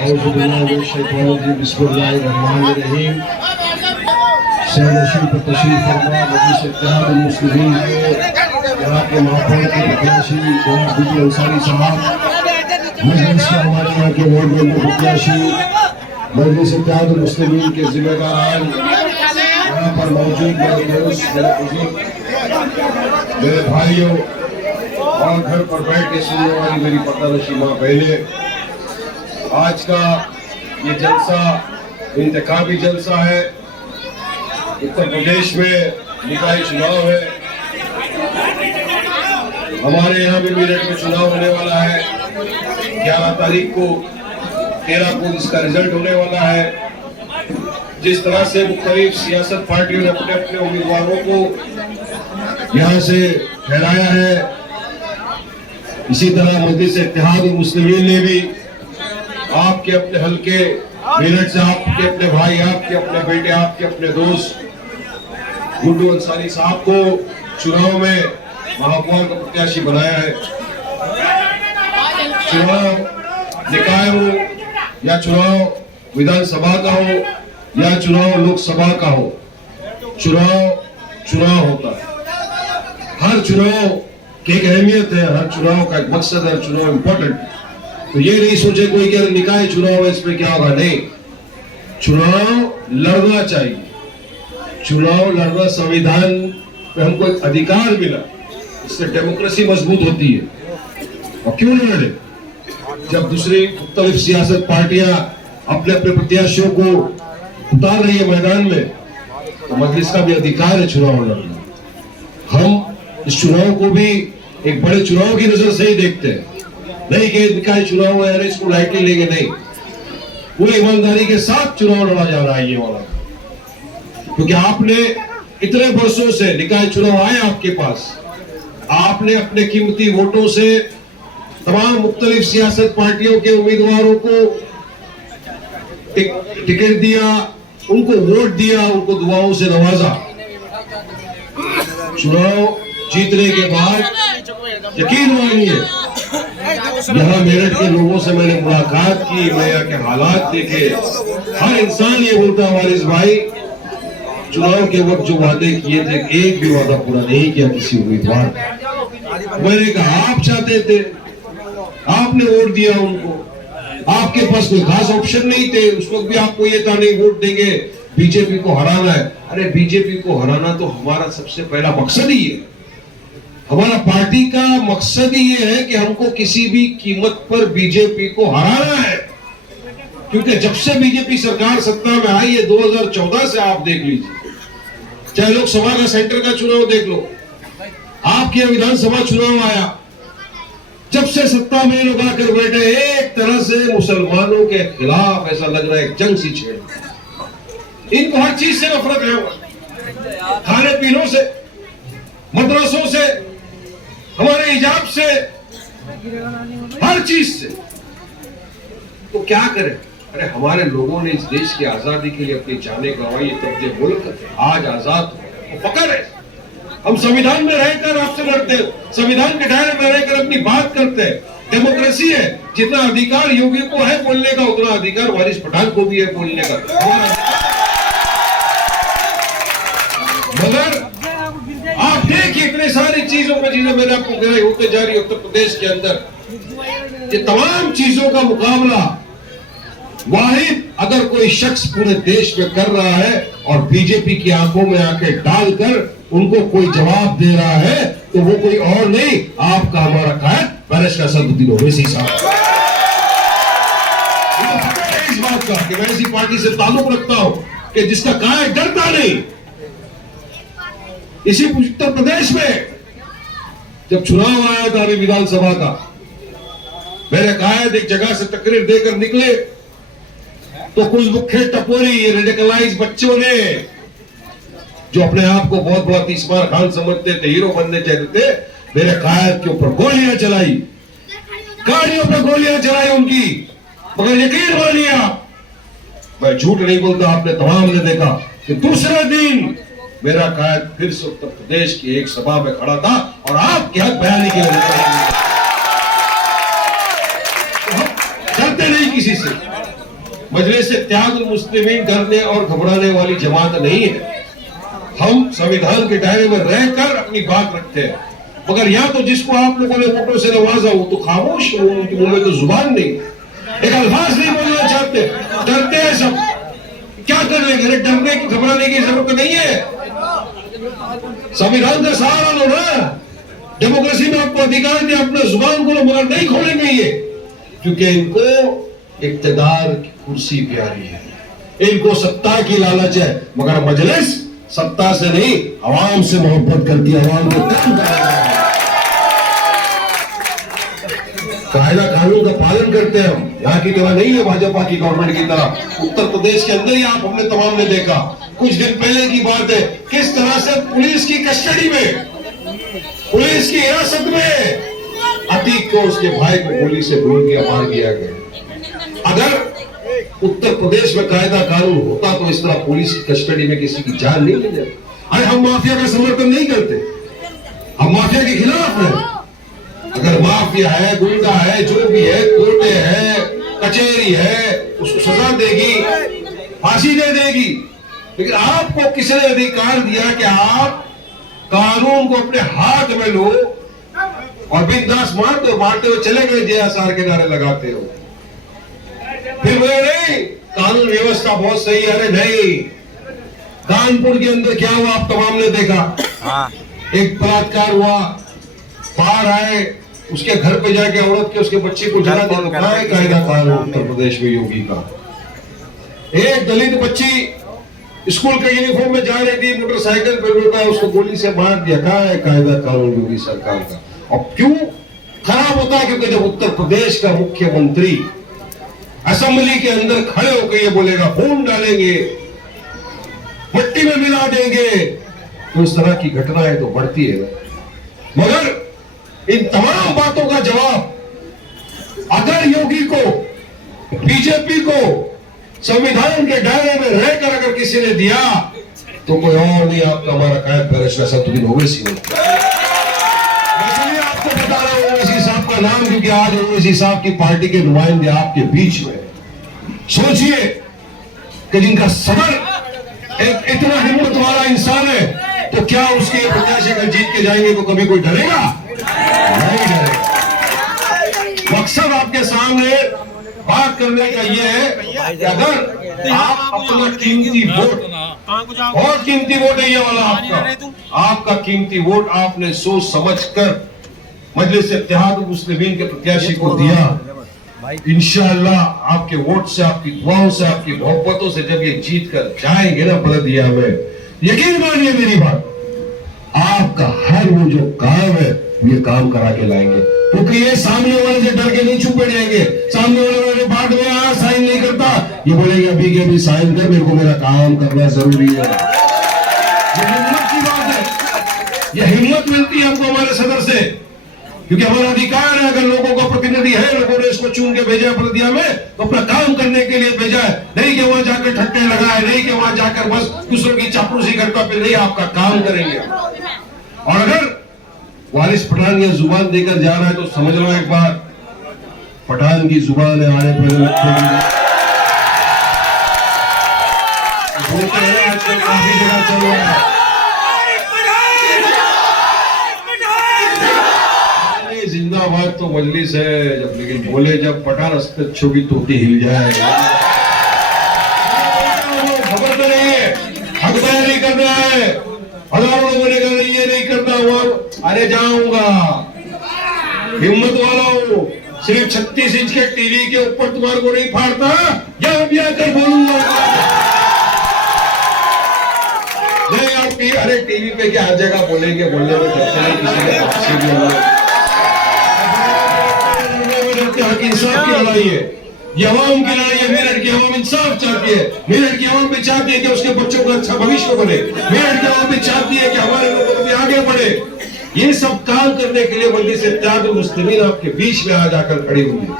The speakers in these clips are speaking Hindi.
बिस्मिल्लाहिर्रहमानिर्रहीम। सैयद पर तशरीफ फरमा मजलिस इत्तेहादुल मुस्लिमीन के यहाँ के महापौर के प्रत्याशी जनाब बिजली अंसारी साहब, मजलिस के हमारे यहाँ के वार्ड मेंबर प्रत्याशी, मजलिस इत्तेहादुल मुस्लिमीन के जिम्मेदारान, यहाँ पर मौजूद मेरे दोस्त, मेरे बुजुर्ग, मेरे भाइयों और घर पर बैठ के सुनने वाली मेरी पर्दानशी माँ बहनें, आज का ये जलसा इंतखाबी जलसा है। उत्तर प्रदेश में निकाय चुनाव है, हमारे यहाँ भी मेरठ में चुनाव होने वाला है। 11 तारीख को 13 को इसका रिजल्ट होने वाला है। जिस तरह से मुख्तलिफ सियासत पार्टियों ने अपने अपने उम्मीदवारों को यहाँ से ठहराया है, इसी तरह मजलिस इत्तेहादुल मुस्लिमीन ने भी आपके अपने हल्के मेरठ से आपके अपने भाई, आपके अपने बेटे, आपके अपने दोस्त गुड्डू अंसारी साहब को चुनाव में महापौर का प्रत्याशी बनाया है। चुनाव निकाय हो या चुनाव विधानसभा का हो या चुनाव लोकसभा का हो, चुनाव होता है। हर चुनाव की एक अहमियत है, हर चुनाव का एक मकसद है, चुनाव इंपॉर्टेंट। तो ये नहीं सोचे कोई कि निकाय चुनाव है इसमें क्या होगा, नहीं, चुनाव लड़ना चाहिए। चुनाव लड़ना संविधान पे हमको एक अधिकार मिला, इससे डेमोक्रेसी मजबूत होती है। और क्यों न लड़े जब दूसरी मुख्तलिफ सियासत पार्टियां अपने अपने प्रत्याशियों को उतार रही है मैदान में, तो मजलिस का भी अधिकार है चुनाव लड़ना। हम इस चुनाव को भी एक बड़े चुनाव की नजर से ही देखते हैं, नहीं कि निकाय चुनाव है इसको लाइटली लेंगे, नहीं, पूरी ईमानदारी के साथ चुनाव लड़ा जा रहा है ये वाला। क्योंकि आपने इतने वर्षों से निकाय चुनाव आए आपके पास, आपने अपने कीमती वोटों से तमाम मुख्तलिफ सियासत पार्टियों के उम्मीदवारों को टिकट दिया, उनको वोट दिया, उनको दुआओं से नवाजा। चुनाव जीतने के बाद यकीन मानिए, यहाँ मेरठ के लोगों से मैंने मुलाकात की, मैं यहाँ के हालात देखे, हर इंसान ये बोलता है वारिस भाई चुनाव के वक्त जो वादे किए थे एक भी वादा पूरा नहीं किया किसी उम्मीदवार। मैंने कहा आप चाहते थे, आपने वोट दिया उनको, आपके पास कोई खास ऑप्शन नहीं थे, उस वक्त भी आपको ये था नहीं वोट देंगे, बीजेपी को हराना है। अरे बीजेपी को हराना तो हमारा सबसे पहला मकसद ही है, हमारा पार्टी का मकसद ही ये है कि हमको किसी भी कीमत पर बीजेपी को हराना है। क्योंकि जब से बीजेपी सरकार सत्ता में आई है 2014 से आप देख लीजिए, चाहे लोकसभा का सेंटर का चुनाव देख लो, आपके विधानसभा चुनाव आया, जब से सत्ता में लोग आकर बैठे एक तरह से मुसलमानों के खिलाफ ऐसा लग रहा है एक जंग सी छेड़। इनको हर चीज से नफरत है, खाने पीनों से, मदरसों से, हमारे हिजाब से, हर चीज से। तो क्या करें? अरे हमारे लोगों ने इस देश की आजादी के लिए अपनी जानें गंवाई, तब ये मुल्क आज आजाद हो, फकर है। हम संविधान में रहकर आपसे लड़ते हैं, संविधान के दायरे में रहकर अपनी बात करते हैं। डेमोक्रेसी है, जितना अधिकार योगी को है बोलने का, उतना अधिकार वारिस पठान को भी है बोलने का। मगर आप देखिए इतने सारी चीजों में जिन्हें मैंने आपको गिराई होते जा रही उत्तर प्रदेश के अंदर, ये तमाम चीजों का मुकाबला वाहिद अगर कोई शख्स पूरे देश में कर रहा है और बीजेपी की आंखों में आंखें डालकर उनको कोई जवाब दे रहा है, तो वो कोई और नहीं, आपका हमारा कायद बैरिस्टर असदुद्दीन ओवैसी साहब। इस बात का कि मैं ऐसी पार्टी से ताल्लुक रखता हूं कि जिसका कायद डरता नहीं। इसी उत्तर प्रदेश में जब चुनाव आया था अभी विधानसभा का, मेरे कायद एक जगह से तकरीर देकर निकले तो कुछ मुख्य टपोरी रेडिकलाइज बच्चों ने, जो अपने आप को बहुत बड़ा तीसमार खान समझते थे, हीरो बनने चाहते थे, मेरे कायद के ऊपर गोलियां चलाई, गाड़ियों पर गोलियां चलाई उनकी। मगर यकीन मानिए आप, मैं झूठ नहीं बोलता, आपने तमाम ने देखा कि दूसरे दिन मेरा कायद फिर से उत्तर प्रदेश की एक सभा में खड़ा था और आपके हक बयानी के लिए डरते नहीं किसी किसी से। मजलिस इत्तेहादुल मुस्लिमीन डरने और घबराने वाली जमात नहीं है। हम संविधान के दायरे में रहकर अपनी बात रखते हैं, मगर या तो जिसको आप लोगों ने वोटों से नवाजा वो तो खामोश, उनके मुंह में तो जुबान नहीं, एक अल्फाज नहीं बोलना चाहते, डरते हैं सब। क्या कर लेंगे? अरे डरने की घबराने की जरूरत नहीं है। संविधान का सहारा लो ना। डेमोक्रेसी में आपको अधिकार दिया, अपने जुबान को लो, मगर नहीं खोलेंगे ये, क्योंकि इनको इक्तदार की कुर्सी प्यारी है, इनको सत्ता की लालच है। मगर मजलिस सत्ता से नहीं, आवाम से मोहब्बत करती है, आवाम को काम करती है, कायदा कानून का पालन करते हैं हम। यहाँ की तरह नहीं है, भाजपा की गवर्नमेंट की तरह। उत्तर प्रदेश के अंदर ही आप हमने तमाम ने देखा, कुछ दिन पहले की बात है, किस तरह से पुलिस की कस्टडी में, पुलिस की हिरासत में अतीक को, उसके भाई को गोली से गोली दिया, मार दिया गया। अगर उत्तर प्रदेश में कायदा कानून होता तो इस तरह पुलिस की कस्टडी में किसी की जान नहीं ले जाती। अरे हम माफिया का समर्थन नहीं करते, हम माफिया के खिलाफ हैं। अगर माफिया है, गुंडा है, जो भी है, कोर्टे है, कचहरी है, उसको सजा देगी, फांसी दे देगी। लेकिन आपको किसी ने अधिकार दिया कि आप कानून को अपने हाथ में लो और बिंदास मारते हो, मारते हुए चले गए जेएसआर के नारे लगाते हो। फिर बोले नहीं कानून व्यवस्था बहुत सही है। अरे नहीं, कानपुर के अंदर क्या हुआ आप तमाम ने देखा। एक बलात्कार हुआ, बाहर आए, उसके घर पे जाके औरत के, उसके बच्चे को जला दिया। कहाँ है कायदा कानून उत्तर प्रदेश में योगी का? एक दलित बच्ची स्कूल के यूनिफॉर्म में जा रही थी, मोटरसाइकिल पे बैठा है, उसको गोली से मार दिया। कहाँ है कायदा कानून योगी सरकार का? और क्यों खराब होता है? क्योंकि जब उत्तर प्रदेश का मुख्यमंत्री असेंबली के अंदर खड़े होकर ये बोलेगा खून डालेंगे, मिट्टी में मिला देंगे, तो इस तरह की घटनाएं तो बढ़ती है। मगर इन तमाम बातों का जवाब अगर योगी को, बीजेपी को संविधान के दायरे में रहकर अगर किसी ने दिया तो कोई और नहीं, आपका हमारा कायद बैरिस्टर असदुद्दीन ओवैसी ने। आपको बता रहा हूं ओवैसी साहब का नाम, क्योंकि आज ओवैसी साहब की पार्टी के नुमाइंदे आपके बीच में। सोचिए कि जिनका सदर एक इतना हिम्मत वाला इंसान है, तो क्या उसके प्रत्याशी अगर जीत के जाएंगे तो कभी कोई डरेगा? नहीं डरेगा। मकसद आपके सामने बात करने का यह है कि अगर आप अपना कीमती वोट, बहुत कीमती वोट है ये वाला आपका कीमती वोट आपने सोच समझ कर मजलिस इत्तेहादुल मुस्लिमीन के प्रत्याशी को दिया, इंशाअल्लाह आपके वोट से, आपकी दुआओं से, आपकी मोहब्बतों से जब ये जीत कर जाएंगे ना बलदिया में, यकीन मानिए मेरी बात, आपका हर वो जो काम है ये काम करा के लाएंगे। क्योंकि ये सामने वाले से डर के नहीं चुप बैठ जाएंगे। सामने वाले बाद में आया साइन नहीं करता, ये बोलेंगे अभी के अभी साइन कर, मेरे को मेरा काम करना जरूरी है। ये हिम्मत की बात है, ये हिम्मत मिलती है हमको हमारे सदर से, क्योंकि हमारा अधिकार है। अगर लोगों का प्रतिनिधि है, लोगों ने इसको चुन के भेजा बलदिया में, तो अपना काम करने के लिए भेजा है, नहीं कि वहां जाकर ठट्टे लगाए, नहीं कि वहां जाकर बस दूसरों की चापलूसी करता, फिर नहीं आपका काम करेंगे। और अगर वारिस पठान ये जुबान देकर जा रहा है तो समझ लो एक बार, पठान की जुबान है आने पर आजकल काफी जगह चल रहा है। जिंदाबाद तो मजलिस है जब, लेकिन बोले जब पठान अच्छो की तोती हिल जाए। खबर तो नहीं है, हक बयान नहीं करना है। हजारों लोगों ने कहा ये नहीं करता हुआ, अरे जाऊंगा, हिम्मत वाला हूं, सिर्फ 36 इंच के टीवी के ऊपर तुम्हारे को नहीं फाड़ता, जहां भी आकर बोलूंगा। नहीं आप अरे टीवी पे क्या हर जगह बोलेंगे, बोलने में डरते नहीं, किसी के पक्षी भी होंगे। हक इंसाफ की लड़ाई है, ये अवाम की लड़ाई है। मेरठ की अवाम इंसाफ चाहती है, मेरठ की अवाम भी चाहती है कि उसके बच्चों का अच्छा भविष्य बने, मेरठ की अवाम भी चाहती है कि हमारे लोग भी आगे बढ़े। ये सब काम करने के लिए मजलिस इत्तेहादुल मुस्लिमीन आपके बीच में आ जाकर खड़ी हुई है।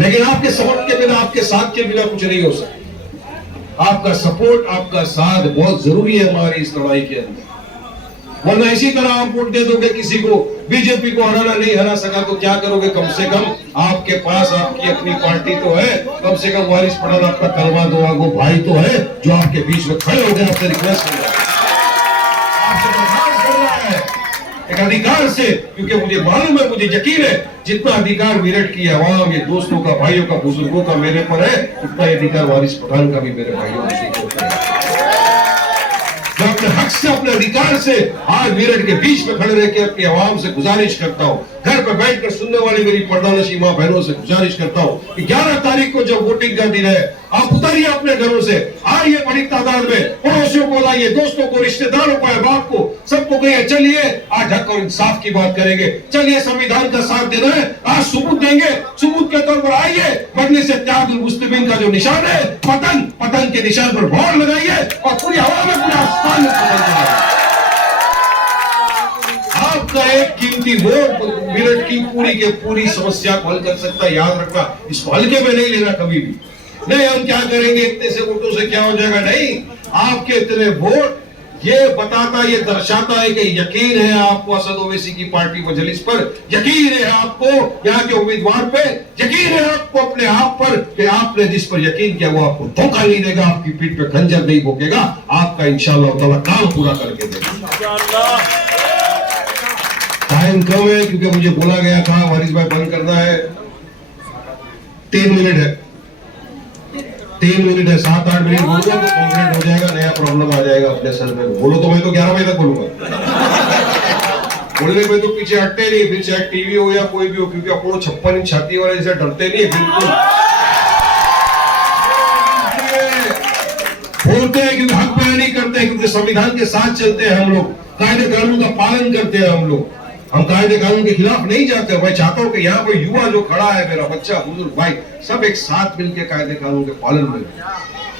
लेकिन आपके सपोर्ट के बिना, आपके साथ के बिना कुछ नहीं हो सकता। आपका सपोर्ट, आपका साथ बहुत जरूरी है हमारी इस लड़ाई के अंदर। वरना इसी तरह आप वोट दे दोगे किसी को, बीजेपी को हराना नहीं हरा सका तो क्या करोगे? कम से कम आपके पास आपकी अपनी पार्टी तो है, कम से कम वारिस पठान आपका कलमा दुआ को भाई तो है जो आपके बीच में खड़े हो गए, आपसे रिक्वेस्ट कर रहा है, आपसे दरखास्त कर रहा है एक अधिकार से, क्योंकि मुझे मालूम है, मुझे यकीन है जितना अधिकार मेरठ की आवाम, ये दोस्तों का, भाइयों का, बुजुर्गों का मेरे पर है, उतना अधिकार वारिस पठान का भी मेरे भाइयों बुजुर्गों का है। मैं अपने हक से, अपने अधिकार से आज मेरठ के बीच में खड़े रह के अपनी आवाम से गुजारिश करता हूँ, घर पे बैठकर सुनने वाली मेरी पर्दानशी माँ बहनों से गुजारिश करता हूँ कि 11 तारीख को जब वोटिंग का दिन है, आप उतरिए अपने घरों से, आइए बड़ी तादाद में, पड़ोसियों को लाइए, दोस्तों को, रिश्तेदारों को, अहबाब को, सबको कहिए चलिए आज हक और इंसाफ की बात करेंगे, चलिए संविधान का साथ देना है, आज सबूत देंगे, सबूत के तौर पर आइए मजलिस इत्तेहादुल मुस्लिमीन का जो निशान है पतंग के निशान पर मोहर लगाइए और पूरी हवा में, पूरे आसमान में पतंग लगाइए। आपका एक कीमती वोट मेरठ की पूरी के पूरी समस्या को हल कर सकता है, याद रखना, इसको हल्के में नहीं लेना कभी भी। नहीं हम क्या करेंगे इतने से वोटों से क्या हो जाएगा, नहीं, आपके इतने वोट ये बताता, ये दर्शाता है कि यकीन है आपको असद ओवैसी की पार्टी मजलिस पर, यकीन है आपको यहाँ के उम्मीदवार पे, यकीन है आपको अपने आप पर कि आपने जिस पर यकीन किया वो आपको धोखा नहीं देगा, आपकी पीठ पे खंजर नहीं भोंकेगा, आपका इंशाअल्लाह ताला काम पूरा करके देगा। टाइम कम है क्योंकि मुझे बोला गया था वारिस भाई बंद करना है, 3 मिनट है, 3 मिनट है, 7-8 मिनट बोलो तो कंप्लीट हो जाएगा, नया प्रॉब्लम आ जाएगा अपने सर में। बोलो तो मैं तो 11 बजे तक बोलूंगा, बोलने में तो पीछे हटते नहीं, फिर चाहे टीवी हो या कोई भी हो, क्योंकि अपनो 56 इंच छाती वाले जैसे डरते नहीं बिल्कुल, बोलते हैं क्योंकि हक बयानी करते हैं, क्योंकि संविधान के साथ चलते हैं हम लोग, कायदे कानून का पालन करते हैं हम लोग, हम कायदे कानून के खिलाफ नहीं जाते। मैं चाहता हूं कि यहाँ कोई युवा जो खड़ा है, मेरा बच्चा, बुजुर्ग भाई, सब एक साथ मिलकर कायदे कानून के पालन में,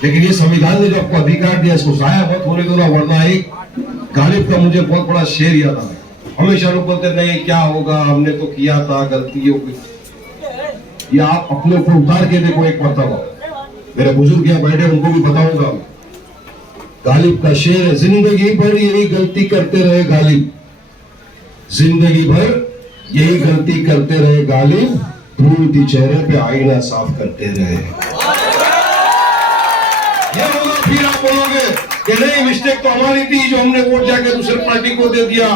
लेकिन ये संविधान ने जो आपको अधिकार दिया इसको जाया मत होने दो ना, वरना एक गालिब का मुझे बहुत बड़ा शेर याद आ है, हमेशा लोग बोलते नहीं क्या होगा, हमने तो किया था, गलती हो गई। ये आप अपने ऊपर उतार के देखो एक मरतबा, मेरे बुजुर्ग यहाँ बैठे उनको भी बताऊंगा, गालिब का शेर है, जिंदगी भर यही गलती करते रहे गालिब, जिंदगी भर यही गलती करते रहे गालिब, धूलती चेहरे पे आईना साफ करते रहे। ये होगा फिर आप बोलोगे कि नहीं मिस्टेक तो हमारी थी, जो हमने वोट जाके दूसरे पार्टी को दे दिया,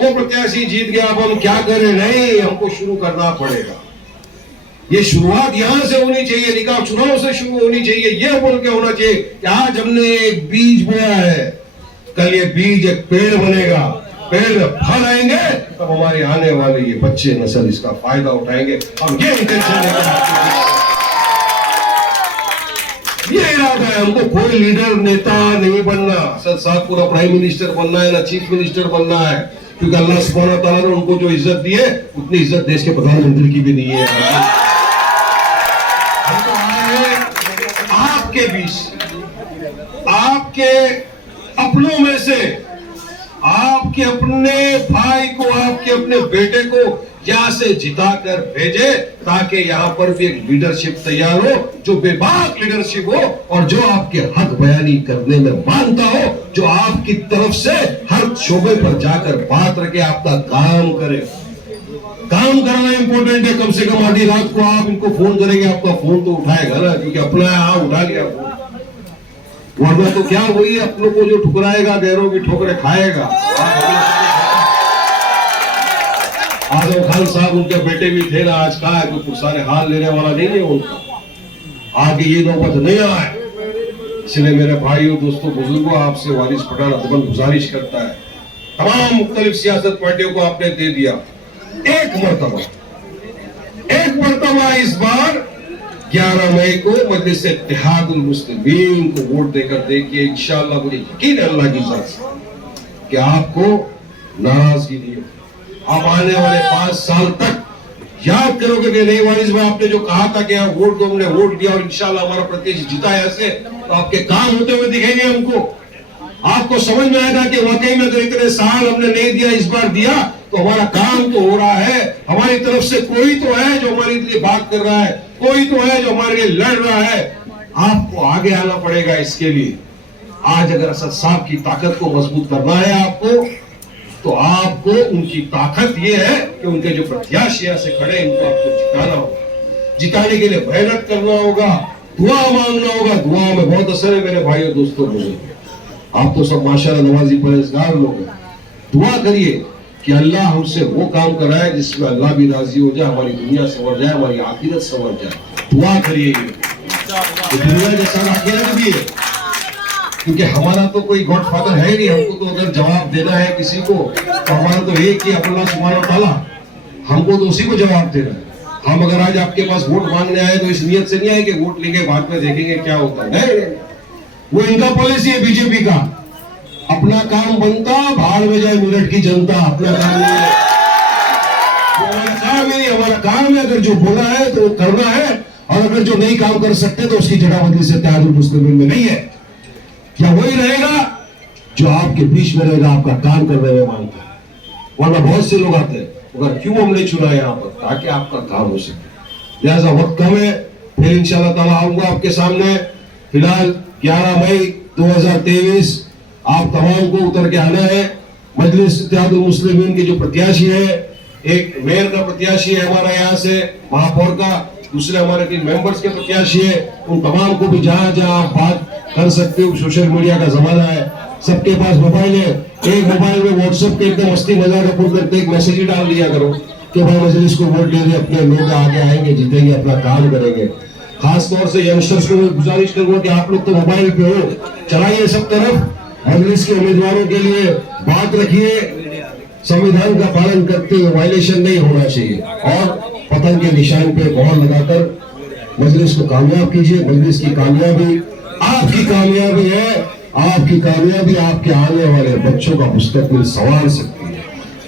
वो प्रत्याशी जीत गया, अब हम क्या करें, नहीं हमको शुरू करना पड़ेगा। ये शुरुआत यहां से होनी चाहिए, निकाह चुनाव से शुरू होनी चाहिए, ये बोल के होना चाहिए कि आज हमने एक बीज बोया है, कल ये बीज एक पेड़ बनेगा, पेड़ में फल आएंगे, तब हमारे आने वाले ये बच्चे नस्ल इसका फायदा उठाएंगे। हम ये इंटेंशन ये इरादा है, हमको कोई लीडर नेता नहीं बनना, असद साहब पूरा प्राइम मिनिस्टर बनना है ना चीफ मिनिस्टर बनना है, क्योंकि अल्लाह सुब्हानहू व तआला ने उनको जो इज्जत दी है उतनी इज्जत देश के प्रधानमंत्री की भी नहीं है। हम तो आए हैं आपके बीच, आपके अपनों में से, आपके अपने भाई को, आपके अपने बेटे को यहाँ से जिताकर भेजे, ताकि यहाँ पर भी एक लीडरशिप तैयार हो, जो बेबाक लीडरशिप हो और जो आपके हक बयानी करने में मानता हो, जो आपकी तरफ से हर शोबे पर जाकर बात रखे, आपका काम करे। काम करना इंपॉर्टेंट है, कम से कम आधी रात को आप इनको फोन करेंगे, आपका फोन तो उठाएगा ना, क्योंकि अपना हाँ उठा लिया फोन, वरना तो क्या वही अपनों को जो ठुकराएगा, गैरों की ठोकरें खाएगा। आजम खान साहब उनके बेटे भी थे ना, आज कहा है कोई पुरसाने हाल लेने वाला नहीं है उनका, आगे ये नौबत नहीं आए। इसलिए मेरे भाइयों, दोस्तों, बुजुर्गों, आपसे वारिस पठान अदबन गुजारिश करता है, तमाम मुख्तलिफ सियासत पार्टियों को आपने दे दिया, एक मरतबा इस बार 11 मई को मजलिस इत्तेहादुल मुस्लिमीन को वोट देकर देखिए, इंशाअल्लाह मुझे यकीन है अल्लाह की इजाजत से कि आपको नाराजगी नहीं होगी। आप आने वाले 5 साल तक याद करोगे कि नहीं वारिस भाई आपने जो कहा था कि यहाँ वोट दो, हमने वोट दिया और इंशाअल्लाह हमारा प्रत्याशी जीता है, ऐसे तो आपके काम होते हुए दिखेंगे हमको। आपको समझ में आएगा कि वाकई में अगर इतने साल हमने नहीं दिया, इस बार दिया, तो हमारा काम तो हो रहा है, हमारी तरफ से कोई तो है जो हमारे लिए बात कर रहा है, कोई तो है जो हमारे लिए लड़ रहा है। आपको आगे आना पड़ेगा इसके लिए। आज अगर असद साहब की ताकत को मजबूत करना है आपको, तो आपको उनकी ताकत ये है कि उनके जो प्रत्याशी से खड़े इनको आपको जिताना होगा। जिताने के लिए मेहनत करना होगा, दुआ मांगना होगा। दुआ में बहुत असर है मेरे भाइयों दोस्तों। मुझे आप तो सब माशाल्लाह नमाजी परहेजगार लोग हैं। दुआ करिए कि अल्लाह हमसे वो काम कराए जिसमें अल्लाह भी राजी हो जाए, हमारी दुनिया संवर जाए, हमारी आखिरत संवर जाए। दुआ करिए तो दुनिया के साथ आखिरत भी है, क्योंकि हमारा तो कोई गॉडफादर है नहीं। हमको तो अगर जवाब देना है किसी को तो हमारा तो एक ही अल्लाह सुब्हानहू व तआला, हमको तो उसी को जवाब देना है। हम अगर आज आपके पास वोट मांगने आए तो इस नियत से नहीं आए कि वोट लेके बाद में देखेंगे क्या होता है। नहीं, वो इनका पॉलिसी है बीजेपी का। अपना काम बनता, भाड़ में जाए मेरठ की जनता। अपना काम नहीं है, हमारा काम है, हमारा काम है। अगर जो बोला है तो करना है, और अगर जो नहीं काम कर सकते तो उसकी जड़ाबंदी से इत्तेहादुल मुस्लिमीन में नहीं है। क्या वही रहेगा जो आपके बीच में रहेगा, आपका काम करने में मानता है। वरना बहुत से लोग आते हैं, मगर क्यों हमने चुना यहाँ पर, ताकि आपका काम हो सके। लिहाजा वक्त कम है, फिर इंशाअल्लाह ताला आऊंगा आपके सामने। फिलहाल 11 मई 2023 आप तमाम को उतर के आना है। मजलिस इत्तेहादुल मुस्लिमीन के जो प्रत्याशी है, एक मेयर का प्रत्याशी है हमारा यहाँ से, महापौर का, दूसरे हमारे 3 मेंबर्स के प्रत्याशी है। उन तमाम को भी जहां जहां आप बात कर सकते हो, सोशल मीडिया का जमाना है, सबके पास मोबाइल है। एक मोबाइल में व्हाट्सएप पे एकदम मस्ती मजाक करते एक मैसेज ही डाल दिया करो कि भाई मजलिस को वोट दे दे, अपने लोग आगे आएंगे, जीतेंगे, अपना काम करेंगे। खास तौर से यंगस्टर्स को गुजारिश करूंगा कि आप लोग तो मोबाइल पे हो, चलाइए सब तरफ, मजलिस के उम्मीदवारों के लिए बात रखिए। संविधान का पालन करते हुए वायलेशन नहीं होना चाहिए, और पतंग के निशान पे मोहर लगाकर मजलिस को कामयाब कीजिए। मजलिस की कामयाबी आपकी कामयाबी है। आपकी कामयाबी आपके आने वाले बच्चों का मुस्तकबिल संवार सकती है।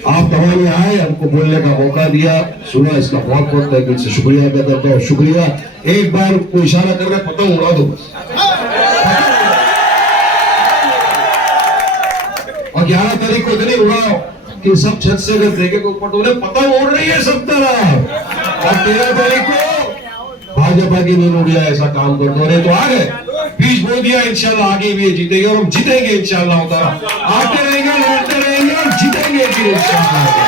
आप तमाम आए, हमको बोलने का मौका दिया, सुना, इसका बहुत बहुत दिल से शुक्रिया अदा करता हूँ। शुक्रिया। एक बार कोई इशारा कर रहे, पतंग उड़ा दो बस। और 11 तारीख को इतनी उड़ाओ कि सब छत से अगर देखे को ऊपर तो पतंग उड़ रही है सब तरफ। और 13 तारीख को भाजपा की नहीं उड़ जाए, ऐसा काम कर दो। अरे तो आ गए, बीच बोल दिया, इंशाल्लाह आगे भी जीतेंगे, और हम जीतेंगे इंशाल्लाह। आते रहेंगे, लड़ते रहेंगे और जीतेंगे इंशाल्लाह।